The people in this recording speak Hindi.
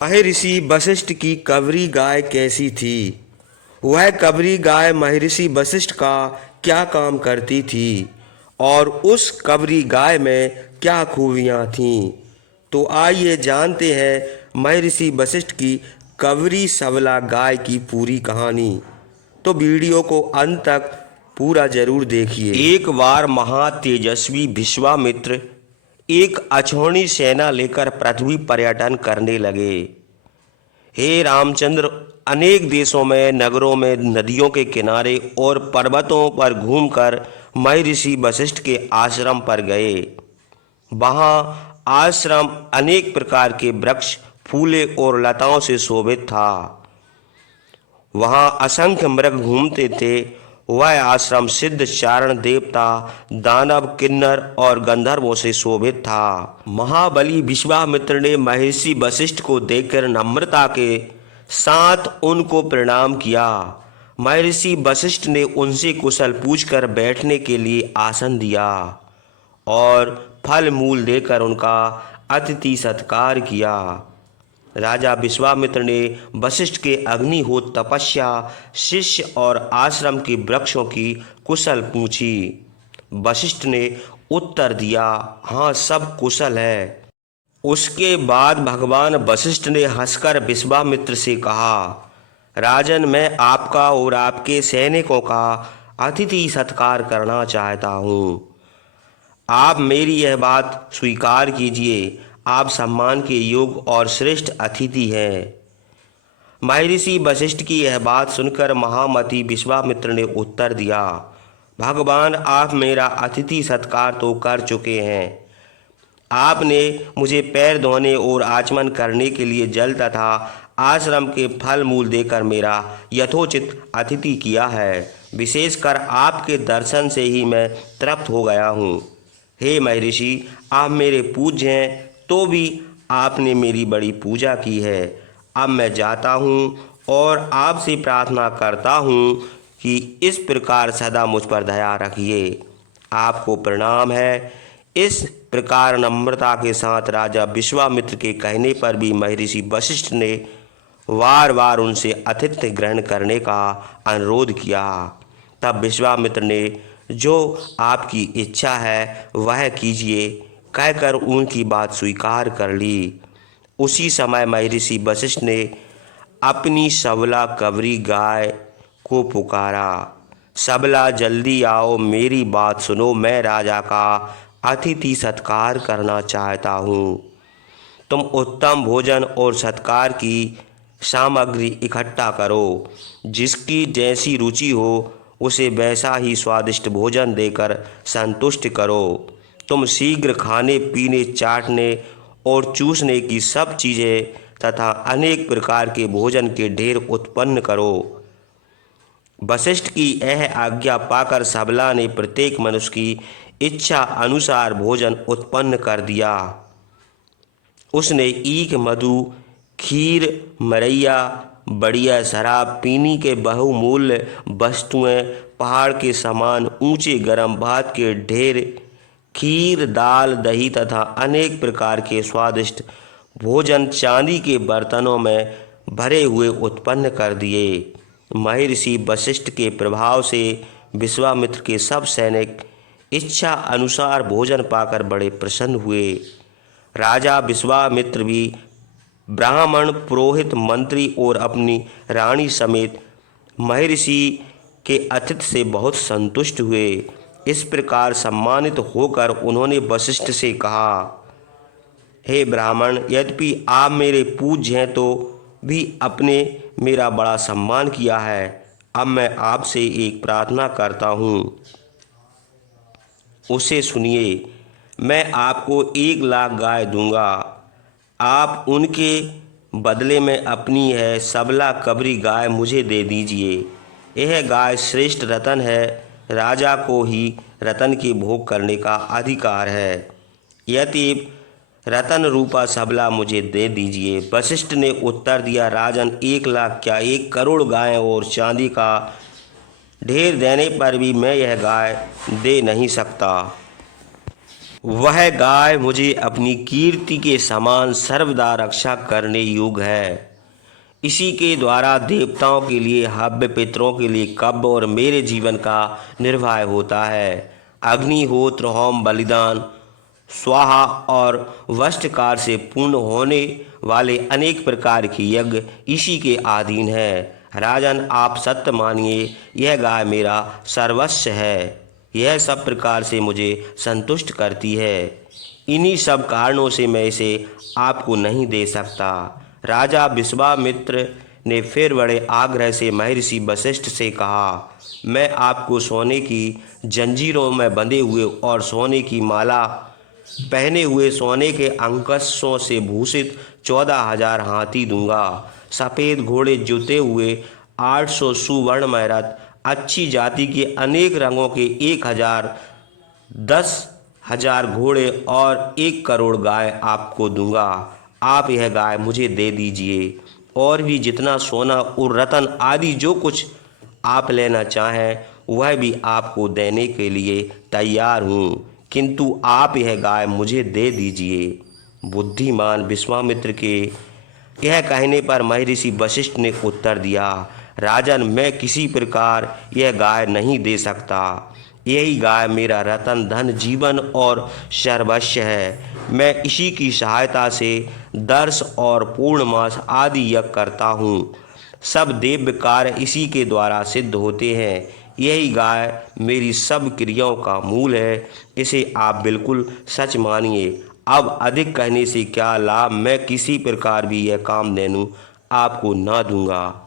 महर्षि वशिष्ठ की कवरी गाय कैसी थी। वह कवरी गाय महर्षि वशिष्ठ का क्या काम करती थी और उस कवरी गाय में क्या खूबियाँ थीं। तो आइए जानते हैं महर्षि वशिष्ठ की कवरी सबला गाय की पूरी कहानी। तो वीडियो को अंत तक पूरा जरूर देखिए। एक बार महातेजस्वी विश्वामित्र एक अछौनी सेना लेकर पृथ्वी पर्यटन करने लगे। हे रामचंद्र, अनेक देशों में, नगरों में, नदियों के किनारे और पर्वतों पर घूमकर महर्षि वशिष्ठ के आश्रम पर गए। वहाँ आश्रम अनेक प्रकार के वृक्ष, फूले और लताओं से शोभित था। वहाँ असंख्य मृग घूमते थे। वह आश्रम सिद्ध, चारण, देवता, दानव, किन्नर और गंधर्वों से शोभित था। महाबली विश्वामित्र ने महर्षि वशिष्ठ को देखकर नम्रता के साथ उनको प्रणाम किया। महर्षि वशिष्ठ ने उनसे कुशल पूछकर बैठने के लिए आसन दिया और फल मूल देकर उनका अतिथि सत्कार किया। राजा विश्वामित्र ने वशिष्ठ के अग्निहोत्र, तपस्या, शिष्य और आश्रम के वृक्षों की कुशल पूछी। वशिष्ठ ने उत्तर दिया, हाँ, सब कुशल है। उसके बाद भगवान वशिष्ठ ने हंसकर विश्वामित्र से कहा, राजन, मैं आपका और आपके सैनिकों का अतिथि सत्कार करना चाहता हूँ। आप मेरी यह बात स्वीकार कीजिए। आप सम्मान के योग्य और श्रेष्ठ अतिथि हैं। महर्षि वशिष्ठ की यह बात सुनकर महामति विश्वामित्र ने उत्तर दिया, भगवान, आप मेरा अतिथि सत्कार तो कर चुके हैं। आपने मुझे पैर धोने और आचमन करने के लिए जल तथा आश्रम के फल मूल देकर मेरा यथोचित अतिथि किया है। विशेषकर आपके दर्शन से ही मैं तृप्त हो गया हूँ। हे महर्षि, आप मेरे पूज्य हैं, तो भी आपने मेरी बड़ी पूजा की है। अब मैं जाता हूँ और आपसे प्रार्थना करता हूँ कि इस प्रकार सदा मुझ पर दया रखिए। आपको प्रणाम है। इस प्रकार नम्रता के साथ राजा विश्वामित्र के कहने पर भी महर्षि वशिष्ठ ने बार बार उनसे आतिथ्य ग्रहण करने का अनुरोध किया। तब विश्वामित्र ने, जो आपकी इच्छा है वह कीजिए, कहकर उनकी बात स्वीकार कर ली। उसी समय महर्षि वशिष्ठ ने अपनी सबला कवरी गाय को पुकारा, सबला, जल्दी आओ, मेरी बात सुनो, मैं राजा का अतिथि सत्कार करना चाहता हूँ। तुम उत्तम भोजन और सत्कार की सामग्री इकट्ठा करो। जिसकी जैसी रुचि हो उसे वैसा ही स्वादिष्ट भोजन देकर संतुष्ट करो। तुम शीघ्र खाने पीने, चाटने और चूसने की सब चीज़ें तथा अनेक प्रकार के भोजन के ढेर उत्पन्न करो। वशिष्ठ की यह आज्ञा पाकर सबला ने प्रत्येक मनुष्य की इच्छा अनुसार भोजन उत्पन्न कर दिया। उसने ईख, मधु, खीर, मरैया, बढ़िया शराब, पीने के बहुमूल्य वस्तुएं, पहाड़ के समान ऊंचे गर्म भात के ढेर, खीर, दाल, दही तथा अनेक प्रकार के स्वादिष्ट भोजन चांदी के बर्तनों में भरे हुए उत्पन्न कर दिए। महर्षि वशिष्ठ के प्रभाव से विश्वामित्र के सब सैनिक इच्छा अनुसार भोजन पाकर बड़े प्रसन्न हुए। राजा विश्वामित्र भी ब्राह्मण, पुरोहित, मंत्री और अपनी रानी समेत महर्षि के अतिथि से बहुत संतुष्ट हुए। इस प्रकार सम्मानित होकर उन्होंने वशिष्ठ से कहा, हे ब्राह्मण, यद्यपि आप मेरे पूज्य हैं तो भी आपने मेरा बड़ा सम्मान किया है। अब मैं आपसे एक प्रार्थना करता हूँ, उसे सुनिए। मैं आपको 1,00,000 गाय दूंगा। आप उनके बदले में अपनी है सबला कवरी गाय मुझे दे दीजिए। यह गाय श्रेष्ठ रतन है। राजा को ही रतन के भोग करने का अधिकार है। यदि रतन रूपा सबला मुझे दे दीजिए। वशिष्ठ ने उत्तर दिया, राजन, 1,00,000 क्या, 1,00,00,000 गाय और चांदी का ढेर देने पर भी मैं यह गाय दे नहीं सकता। वह गाय मुझे अपनी कीर्ति के समान सर्वदा रक्षा करने योग्य है। इसी के द्वारा देवताओं के लिए हव्य, पितरों के लिए कब्ब और मेरे जीवन का निर्वाह होता है। अग्निहोत्र, होम, बलिदान, स्वाहा और वस्त्रकार से पूर्ण होने वाले अनेक प्रकार के यज्ञ इसी के अधीन है। राजन, आप सत्य मानिए, यह गाय मेरा सर्वस्व है। यह सब प्रकार से मुझे संतुष्ट करती है। इन्हीं सब कारणों से मैं इसे आपको नहीं दे सकता। राजा विश्वामित्र ने फिर बड़े आग्रह से महर्षि वशिष्ठ से कहा, मैं आपको सोने की जंजीरों में बंधे हुए और सोने की माला पहने हुए सोने के अंकसों से भूषित 14,000 हाथी दूंगा। सफ़ेद घोड़े जुते हुए 800 सुवर्णमय रथ, अच्छी जाति के अनेक रंगों के 1,000, 10,000 घोड़े और 1 करोड़ गाय आपको दूंगा। आप यह गाय मुझे दे दीजिए, और भी जितना सोना और रतन आदि जो कुछ आप लेना चाहें वह भी आपको देने के लिए तैयार हूँ, किंतु आप यह गाय मुझे दे दीजिए। बुद्धिमान विश्वामित्र के यह कहने पर महर्षि वशिष्ठ ने उत्तर दिया, राजन, मैं किसी प्रकार यह गाय नहीं दे सकता। यही गाय मेरा रतन, धन, जीवन और सर्वस्व है। मैं इसी की सहायता से दर्श और पूर्णमास आदि यज्ञ करता हूँ। सब दिव्य कार्य इसी के द्वारा सिद्ध होते हैं। यही गाय मेरी सब क्रियाओं का मूल है। इसे आप बिल्कुल सच मानिए। अब अधिक कहने से क्या लाभ, मैं किसी प्रकार भी यह काम देनु आपको ना दूंगा।